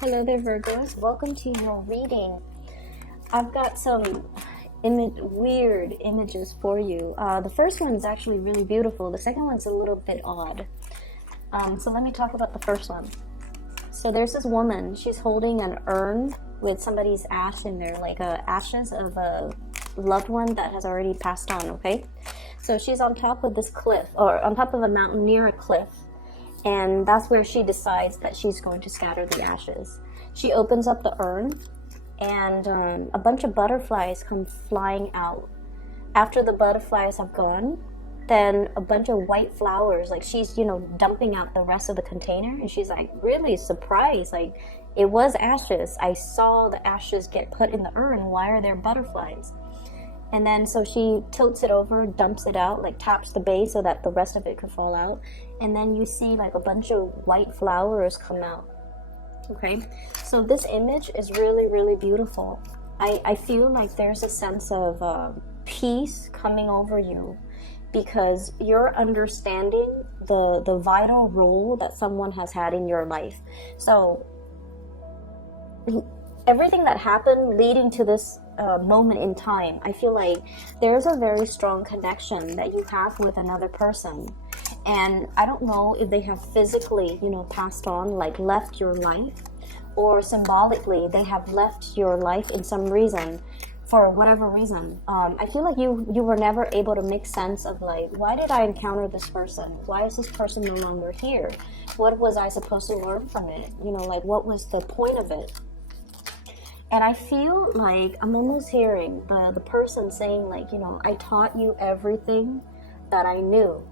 Hello there, Virgos. Welcome to your reading. I've got some weird images for you. The first one is actually really beautiful. The second one's a little bit odd. So let me talk about the first one. So there's this woman. She's holding an urn with somebody's ash in there, like ashes of a loved one that has already passed on, okay? So she's on top of this cliff, or on top of a mountain near a cliff. And that's where she decides that she's going to scatter the ashes. She opens up the urn, and a bunch of butterflies come flying out. After the butterflies have gone, then a bunch of white flowers, like she's, dumping out the rest of the container, and she's like really surprised, like it was ashes. I saw the ashes get put in the urn. Why are there butterflies? And then so she tilts it over, dumps it out, like taps the base so that the rest of it could fall out. And then you see like a bunch of white flowers come out. Okay, so this image is really, really beautiful. I feel like there's a sense of peace coming over you because you're understanding the vital role that someone has had in your life. So everything that happened leading to this moment in time, I feel like there's a very strong connection that you have with another person. And I don't know if they have physically, passed on, like left your life, or symbolically they have left your life in some reason, for whatever reason. I feel like you were never able to make sense of like, why did I encounter this person? Why is this person no longer here? What was I supposed to learn from it? Like what was the point of it? And I feel like I'm almost hearing the person saying like, I taught you everything that I knew,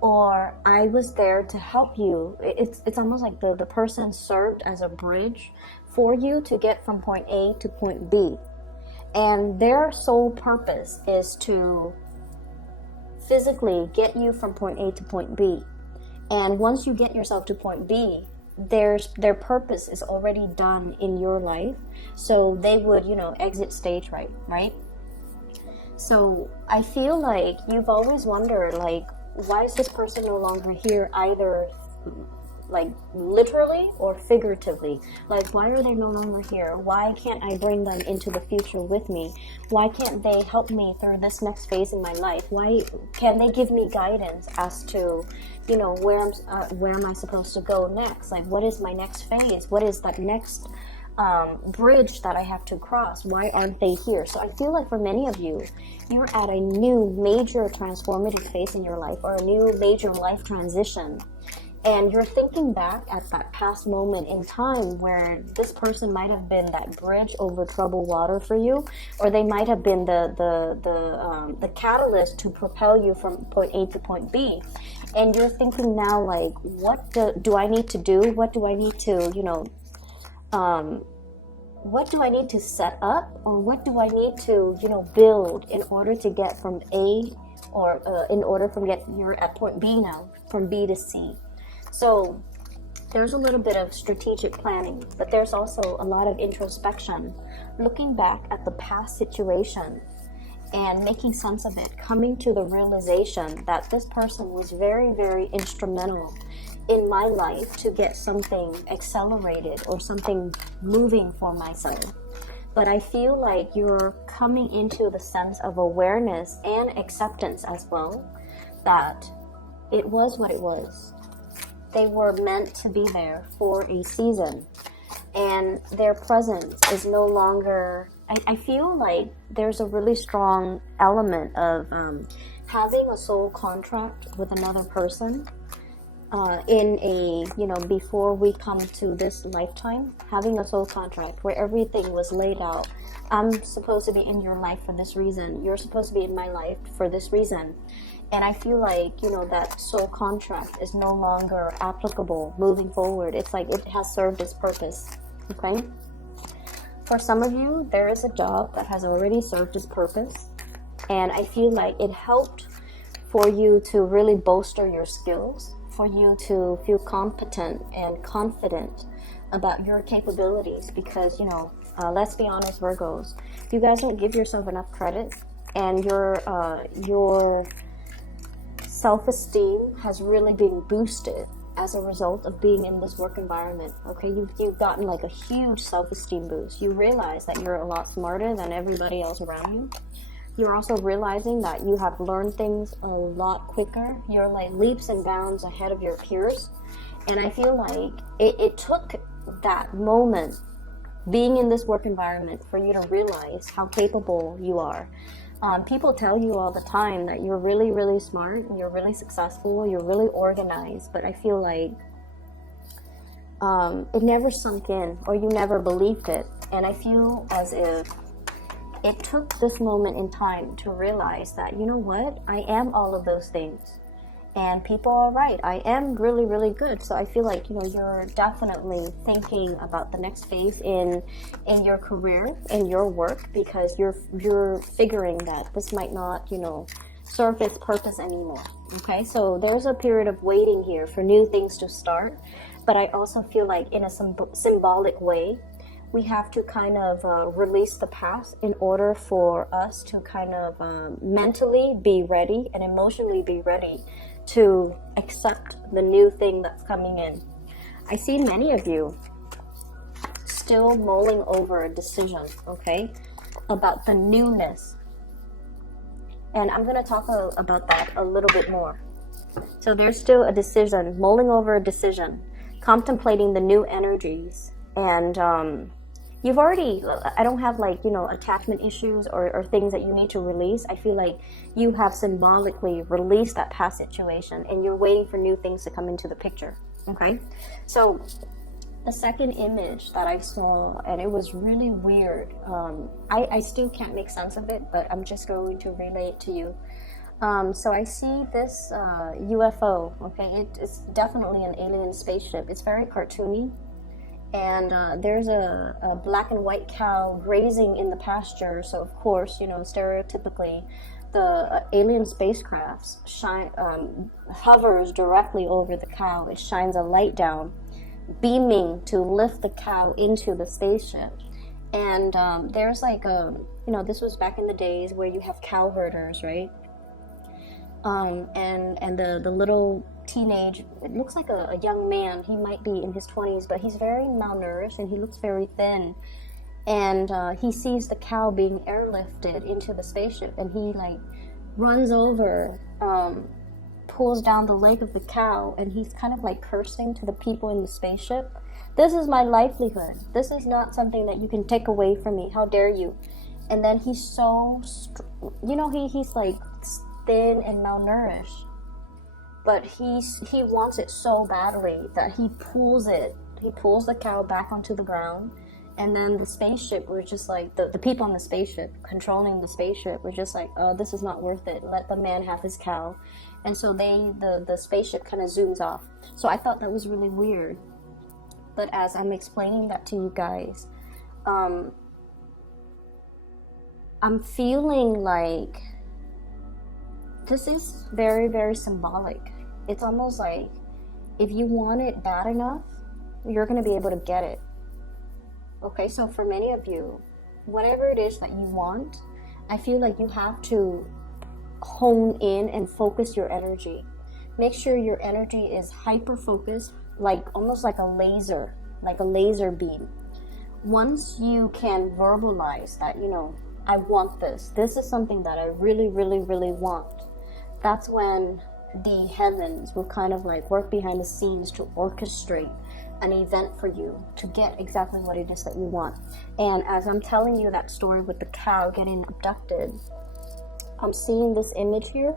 or I was there to help you. It's almost like the person served as a bridge for you to get from point A to point B. And their sole purpose is to physically get you from point A to point B. And once you get yourself to point B, their purpose is already done in your life, so they would exit stage right. So I feel like you've always wondered, like, why is this person no longer here, either like literally or figuratively? Like, why are they no longer here? Why can't I bring them into the future with me? Why can't they help me through this next phase in my life? Why can they give me guidance as to where am I supposed to go next? Like, what is my next phase? What is that next bridge that I have to cross? Why aren't they here? So I feel like for many of you, you're at a new major transformative phase in your life, or a new major life transition. And you're thinking back at that past moment in time where this person might have been that bridge over troubled water for you, or they might have been the catalyst to propel you from point A to point B. And you're thinking now, like, what do I need to do? What do I need to, what do I need to set up, or what do I need to, build in order to get from A, or in order from you're at point B now, from B to C. So there's a little bit of strategic planning, but there's also a lot of introspection, looking back at the past situation and making sense of it, coming to the realization that this person was very, very instrumental in my life to get something accelerated or something moving for myself. But I feel like you're coming into the sense of awareness and acceptance as well, that it was what it was. They were meant to be there for a season, and their presence is no longer, I feel like there's a really strong element of having a soul contract with another person in a, before we come to this lifetime, having a soul contract where everything was laid out. I'm supposed to be in your life for this reason. You're supposed to be in my life for this reason. And I feel like, that soul contract is no longer applicable moving forward. It's like it has served its purpose, okay? For some of you, there is a job that has already served its purpose. And I feel like it helped for you to really bolster your skills, for you to feel competent and confident about your capabilities. Because, let's be honest, Virgos, you guys don't give yourself enough credit, and your self-esteem has really been boosted as a result of being in this work environment. Okay, you've gotten like a huge self-esteem boost. You realize that you're a lot smarter than everybody else around you. You're also realizing that you have learned things a lot quicker. You're like leaps and bounds ahead of your peers. And I feel like it took that moment, being in this work environment, for you to realize how capable you are. People tell you all the time that you're really, really smart, you're really successful, you're really organized, but I feel like it never sunk in, or you never believed it. And I feel as if it took this moment in time to realize that, you know what, I am all of those things. And people are right, I am really, really good. So I feel like, you know, you're definitely thinking about the next phase in your career, in your work, because you're figuring that this might not, you know, serve its purpose anymore. Okay, so there's a period of waiting here for new things to start. But I also feel like in a symbolic way, we have to kind of release the past in order for us to kind of mentally be ready and emotionally be ready to accept the new thing that's coming in. I see many of you still mulling over a decision, okay, about the newness. And I'm going to talk about that a little bit more. So there's still a decision, mulling over a decision, contemplating the new energies. And you've already, I don't have like, you know, attachment issues or things that you need to release. I feel like you have symbolically released that past situation and you're waiting for new things to come into the picture. Okay, so the second image that I saw, and it was really weird, I still can't make sense of it, but I'm just going to relay it to you. So I see this UFO, okay, it's definitely an alien spaceship. It's very cartoony. And there's a black and white cow grazing in the pasture. So of course, you know, stereotypically, the alien spacecraft hovers directly over the cow. It shines a light down, beaming to lift the cow into the spaceship. And there's like you know, this was back in the days where you have cow herders, right? And the little teenage, it looks like a young man. He might be in his 20s, but he's very malnourished and he looks very thin. And he sees the cow being airlifted into the spaceship, and he like runs over, pulls down the leg of the cow, and he's kind of like cursing to the people in the spaceship. This is my livelihood. This is not something that you can take away from me. How dare you? And then he's so, you know, he's like thin and malnourished, but he wants it so badly that he pulls the cow back onto the ground. And then the spaceship were just like, the people on the spaceship controlling the spaceship were just like, oh, this is not worth it, let the man have his cow. And so the spaceship kind of zooms off. So I thought that was really weird. But as I'm explaining that to you guys, I'm feeling like this is very, very symbolic. It's almost like if you want it bad enough, you're going to be able to get it. Okay, so for many of you, whatever it is that you want, I feel like you have to hone in and focus your energy. Make sure your energy is hyper-focused, like almost like a laser beam. Once you can verbalize that, you know, I want this. This is something that I really, really, really want. That's when the heavens will kind of like work behind the scenes to orchestrate an event for you to get exactly what it is that you want. And as I'm telling you that story with the cow getting abducted, I'm seeing this image here.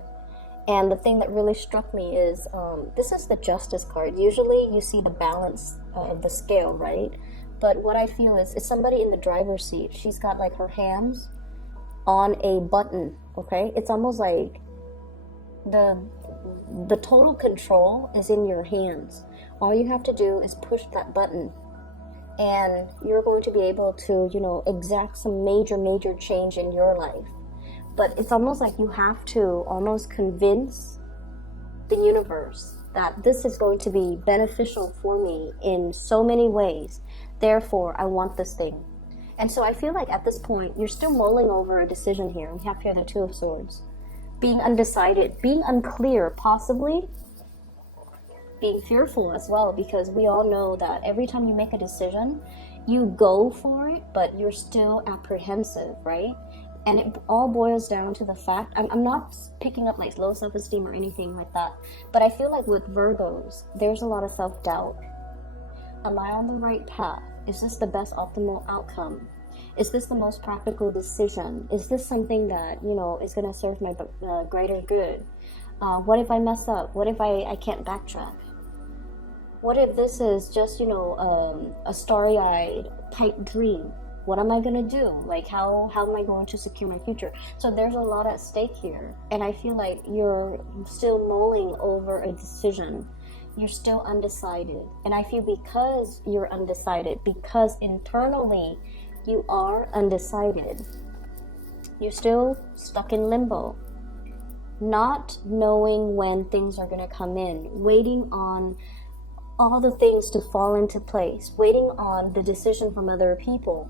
And the thing that really struck me is, this is the Justice card. Usually you see the balance of the scale, right? But what I feel is, it's somebody in the driver's seat. She's got like her hands on a button, okay? It's almost like the total control is in your hands. All you have to do is push that button, and you're going to be able to, you know, exact some major change in your life. But it's almost like you have to almost convince the universe that this is going to be beneficial for me in so many ways. Therefore, I want this thing. And so I feel like at this point, you're still mulling over a decision here. We have here the Two of Swords. Being undecided, being unclear, possibly being fearful as well, because we all know that every time you make a decision, you go for it, but you're still apprehensive, right? And it all boils down to the fact, I'm not picking up like low self-esteem or anything like that, but I feel like with Virgos, there's a lot of self-doubt. Am I on the right path? Is this the best optimal outcome? Is this the most practical decision? Is this something that, you know, is going to serve my greater good? What if I mess up? What if I can't backtrack? What if this is just, you know, a starry-eyed pipe dream? What am I going to do? Like, how am I going to secure my future? So there's a lot at stake here. And I feel like you're still mulling over a decision. You're still undecided. And I feel because you're undecided, because internally you are undecided, you're still stuck in limbo, not knowing when things are going to come in, waiting on all the things to fall into place, waiting on the decision from other people.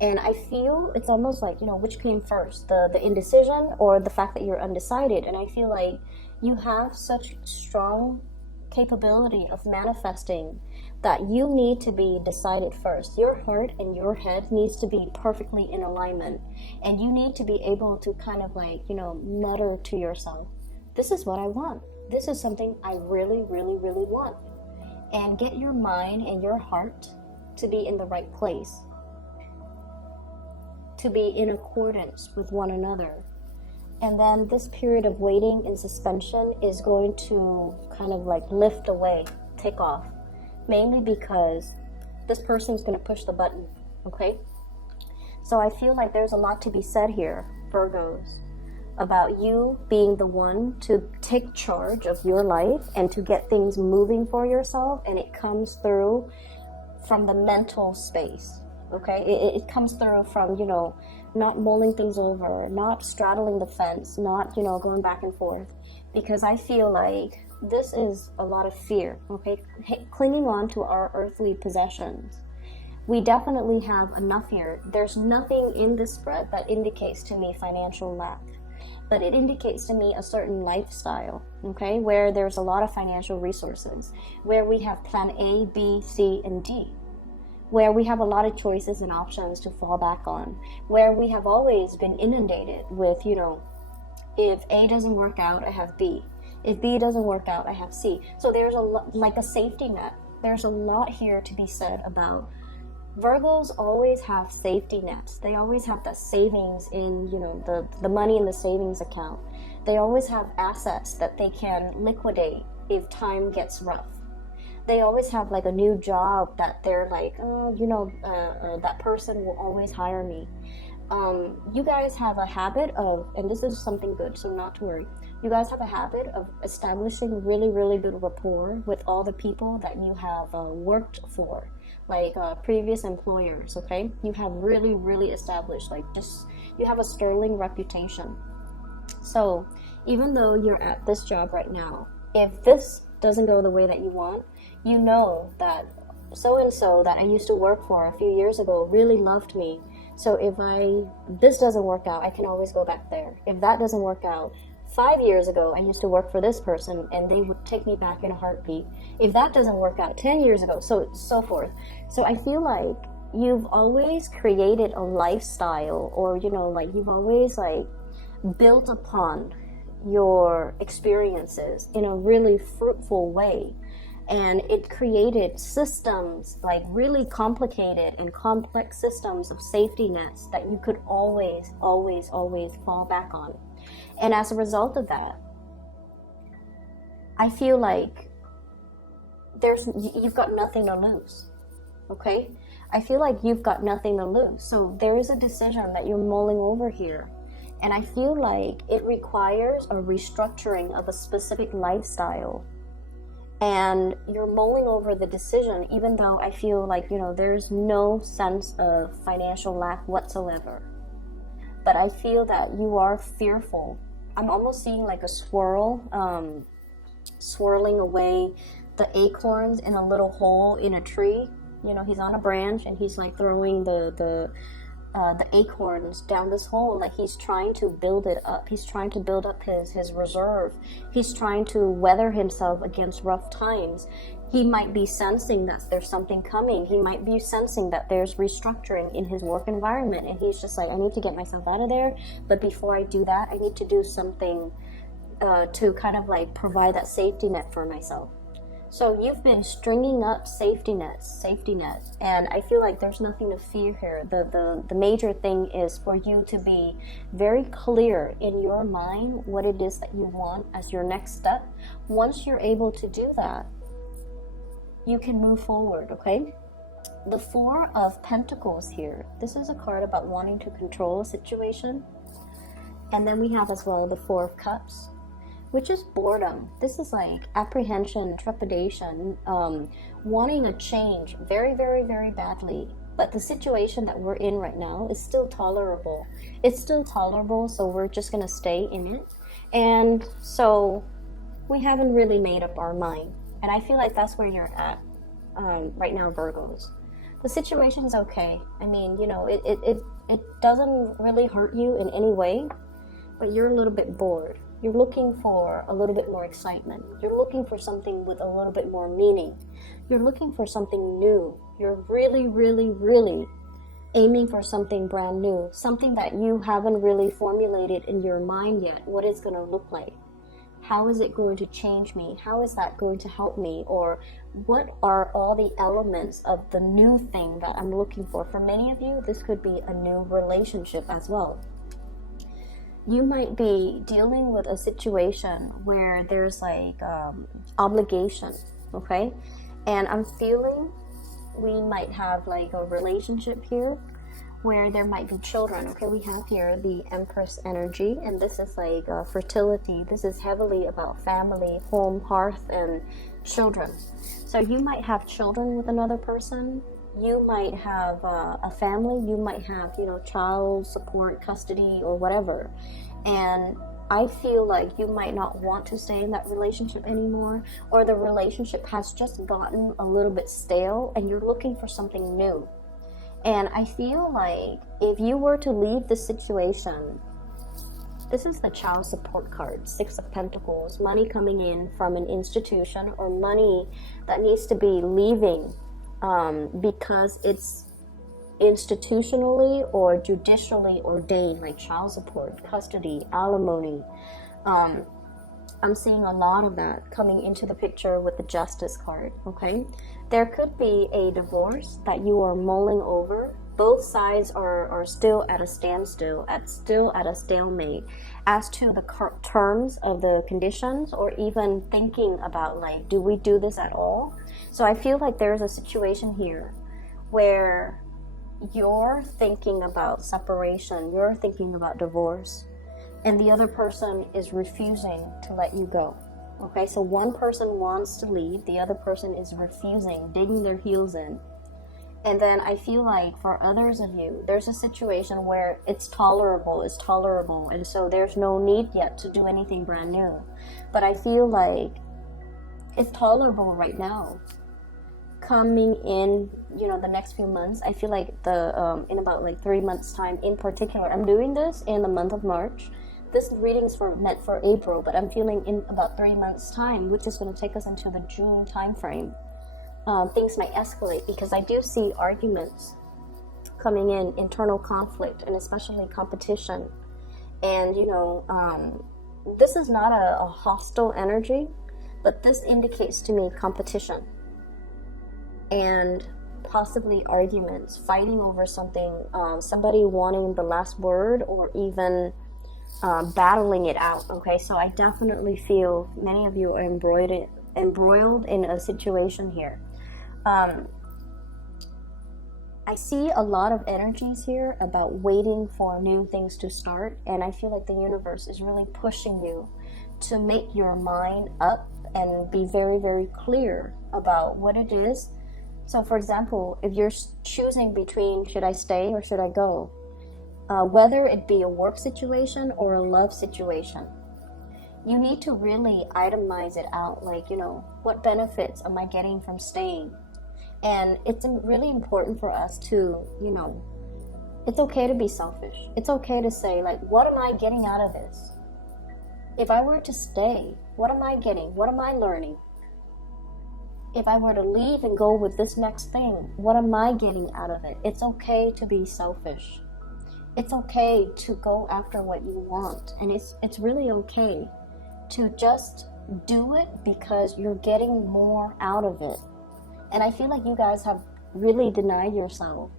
And I feel it's almost like, you know, which came first, the indecision or the fact that you're undecided. And I feel like you have such strong capability of manifesting that you need to be decided first. Your heart and your head needs to be perfectly in alignment, and you need to be able to kind of like, you know, mutter to yourself, this is what I want. This is something I really, really, really want. And get your mind and your heart to be in the right place, to be in accordance with one another. And then this period of waiting in suspension is going to kind of like lift away, take off, mainly because this person's going to push the button, okay? So I feel like there's a lot to be said here, Virgos, about you being the one to take charge of your life and to get things moving for yourself. And it comes through from the mental space, okay? It comes through from, you know, not mulling things over, not straddling the fence, not, you know, going back and forth. Because I feel like this is a lot of fear, okay? Clinging on to our earthly possessions. We definitely have enough here. There's nothing in this spread that indicates to me financial lack, but it indicates to me a certain lifestyle, okay? Where there's a lot of financial resources, where we have plan A, B, C, and D, where we have a lot of choices and options to fall back on, where we have always been inundated with, you know, if A doesn't work out, I have B. If B doesn't work out, I have C. So there's like a safety net. There's a lot here to be said about Virgos always have safety nets. They always have the savings in, you know, the money in the savings account. They always have assets that they can liquidate if time gets rough. They always have like a new job that they're like, oh, you know, that person will always hire me. You guys have a habit of, and this is something good, so not to worry. You guys have a habit of establishing really, really good rapport with all the people that you have worked for, like previous employers, okay? You have really, really established, like, just, you have a sterling reputation. So even though you're at this job right now, if this doesn't go the way that you want, you know that so-and-so that I used to work for a few years ago really loved me. So if this doesn't work out, I can always go back there. If that doesn't work out, 5 years ago, I used to work for this person and they would take me back in a heartbeat. If that doesn't work out, 10 years ago, so forth. So I feel like you've always created a lifestyle, or, you know, like you've always like built upon your experiences in a really fruitful way. And it created systems, like really complicated and complex systems of safety nets that you could always, always, always fall back on. And as a result of that, I feel like you've got nothing to lose, okay? I feel like you've got nothing to lose. So there is a decision that you're mulling over here. And I feel like it requires a restructuring of a specific lifestyle. And you're mulling over the decision, even though I feel like, you know, there's no sense of financial lack whatsoever. But I feel that you are fearful. I'm almost seeing like a swirl, swirling away the acorns in a little hole in a tree. You know, he's on a branch and he's like throwing the the acorns down this hole. Like he's trying to build it up. He's trying to build up his reserve. He's trying to weather himself against rough times. He might be sensing that there's something coming. He might be sensing that there's restructuring in his work environment. And he's just like, I need to get myself out of there. But before I do that, I need to do something to kind of like provide that safety net for myself. So you've been stringing up safety nets, and I feel like there's nothing to fear here. The major thing is for you to be very clear in your mind what it is that you want as your next step. Once you're able to do that, you can move forward, okay? The Four of Pentacles here. This is a card about wanting to control a situation. And then we have as well the Four of Cups, which is boredom. This is like apprehension, trepidation, wanting a change very, very, very badly. But the situation that we're in right now is still tolerable. It's still tolerable, so we're just gonna stay in it. And so we haven't really made up our mind. And I feel like that's where you're at right now, Virgos. The situation is okay. I mean, you know, it doesn't really hurt you in any way, but you're a little bit bored. You're looking for a little bit more excitement. You're looking for something with a little bit more meaning. You're looking for something new. You're really, really, really aiming for something brand new. Something that you haven't really formulated in your mind yet. What it's going to look like. How is it going to change me? How is that going to help me? Or what are all the elements of the new thing that I'm looking for? For many of you, this could be a new relationship as well. You might be dealing with a situation where there's like obligation, okay? And I'm feeling we might have like a relationship here where there might be children, okay? We have here the Empress energy, and this is like fertility. This is heavily about family, home, hearth, and children. So you might have children with another person. You might have a family. You might have, you know, child support, custody, or whatever. And I feel like you might not want to stay in that relationship anymore, or the relationship has just gotten a little bit stale and you're looking for something new. And I feel like if you were to leave this situation, this is the child support card, Six of Pentacles, money coming in from an institution or money that needs to be leaving because it's institutionally or judicially ordained, like child support, custody, alimony. I'm seeing a lot of that coming into the picture with the Justice card, okay? There could be a divorce that you are mulling over. Both sides are still at a standstill, still at a stalemate as to the terms of the conditions, or even thinking about like, do we do this at all? So I feel like there's a situation here where you're thinking about separation, you're thinking about divorce, and the other person is refusing to let you go. Okay, so one person wants to leave, the other person is refusing, digging their heels in. And then I feel like for others of you, there's a situation where it's tolerable, and so there's no need yet to do anything brand new. But I feel like it's tolerable right now. Coming in, you know, the next few months, I feel like in about like 3 months time in particular, I'm doing this in the month of March. This reading is meant for April, but I'm feeling in about 3 months time, which is going to take us into the June time frame. Things might escalate because I do see arguments coming in, internal conflict, and especially competition. And you know, this is not a hostile energy, but this indicates to me competition and possibly arguments, fighting over something, somebody wanting the last word, or even battling it out. Okay, so I definitely feel many of you are embroiled in a situation here. I see a lot of energies here about waiting for new things to start, and I feel like the universe is really pushing you to make your mind up and be very, very clear about what it is. So for example, if you're choosing between should I stay or should I go, whether it be a work situation or a love situation, you need to really itemize it out, like, you know, what benefits am I getting from staying? And it's really important for us to, you know, It's okay to be selfish. It's okay to say, like, what am I getting out of this? If I were to stay, what am I getting? What am I learning? If I were to leave and go with this next thing, what am I getting out of it? It's okay to be selfish. It's okay to go after what you want. And it's really okay to just do it because you're getting more out of it. And I feel like you guys have really denied yourself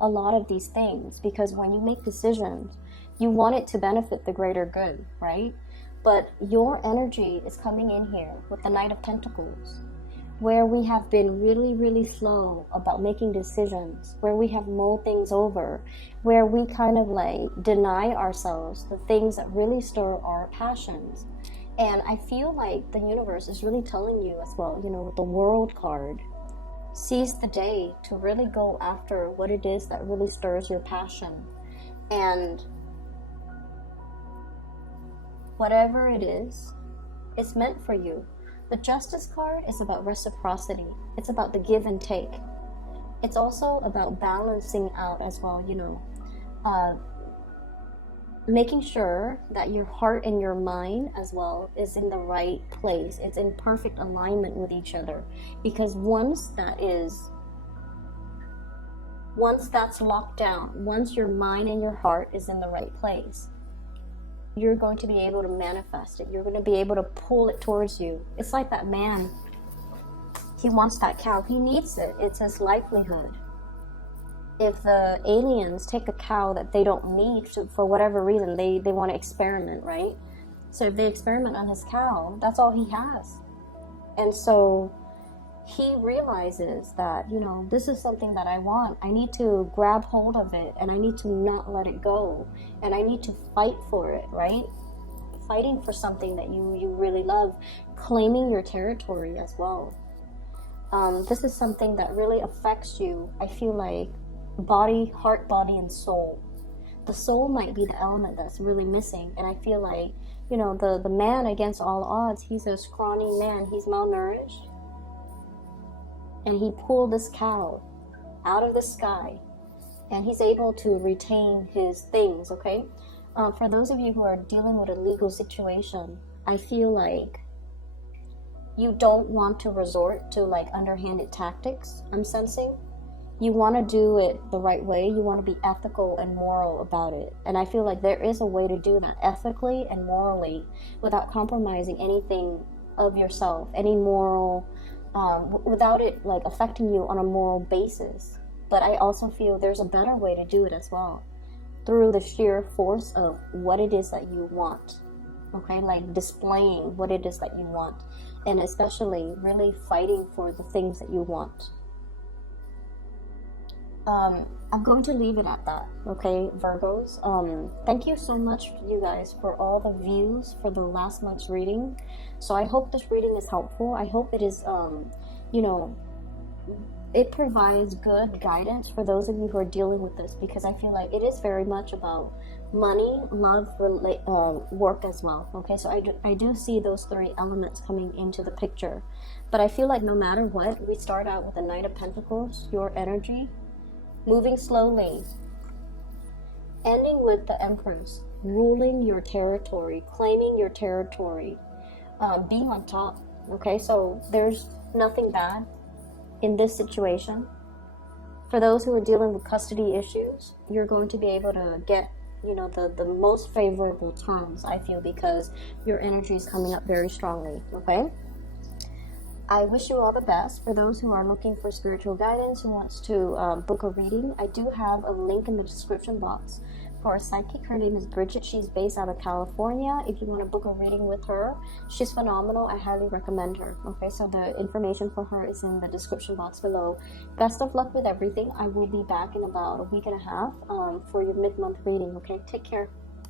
a lot of these things, because when you make decisions, you want it to benefit the greater good, right? But your energy is coming in here with the Knight of Pentacles, where we have been really, really slow about making decisions, where we have mulled things over, where we kind of like deny ourselves the things that really stir our passions. And I feel like the universe is really telling you as well, you know, with the World card, seize the day to really go after what it is that really stirs your passion. And whatever it is, it's meant for you. The Justice card is about reciprocity. It's about the give and take. It's also about balancing out as well, you know, making sure that your heart and your mind as well is in the right place. It's in perfect alignment with each other. Because once that's locked down, once your mind and your heart is in the right place, you're going to be able to manifest it. You're going to be able to pull it towards you. It's like that man. He wants that cow. He needs it. It's his livelihood. If the aliens take a cow that they don't need for whatever reason, they want to experiment, right? So if they experiment on his cow, that's all he has. And so he realizes that, you know, this is something that I want. I need to grab hold of it, and I need to not let it go. And I need to fight for it, right? Fighting for something that you really love. Claiming your territory as well. This is something that really affects you, I feel like, body, heart, body, and soul. The soul might be the element that's really missing. And I feel like, you know, the man against all odds, he's a scrawny man. He's malnourished. And he pulled this cow out of the sky, and he's able to retain his things, okay? For those of you who are dealing with a legal situation, I feel like you don't want to resort to like underhanded tactics, I'm sensing. You want to do it the right way. You want to be ethical and moral about it. And I feel like there is a way to do that ethically and morally without compromising anything of yourself, any moral, without it like affecting you on a moral basis. But I also feel there's a better way to do it as well, through the sheer force of what it is that you want. Okay, like displaying what it is that you want, and especially really fighting for the things that you want. I'm going to leave it at that, okay, Virgos. Thank you so much, you guys, for all the views for the last month's reading. So I hope this reading is helpful. I hope it is, you know, it provides good guidance for those of you who are dealing with this, because I feel like it is very much about money, love, work as well. Okay, so I do see those three elements coming into the picture. But I feel like no matter what, we start out with the Knight of Pentacles, your energy, moving slowly, ending with the Empress, ruling your territory, claiming your territory, being on top. Okay, so there's nothing bad in this situation. For those who are dealing with custody issues, you're going to be able to get, you know, the most favorable terms, I feel, because your energy is coming up very strongly. Okay, I wish you all the best. For those who are looking for spiritual guidance, who wants to book a reading, I do have a link in the description box for a psychic. Her name is Bridget. She's based out of California. If you want to book a reading with her, she's phenomenal. I highly recommend her. Okay, so the information for her is in the description box below. Best of luck with everything. I will be back in about a week and a half for your mid-month reading. Okay, take care.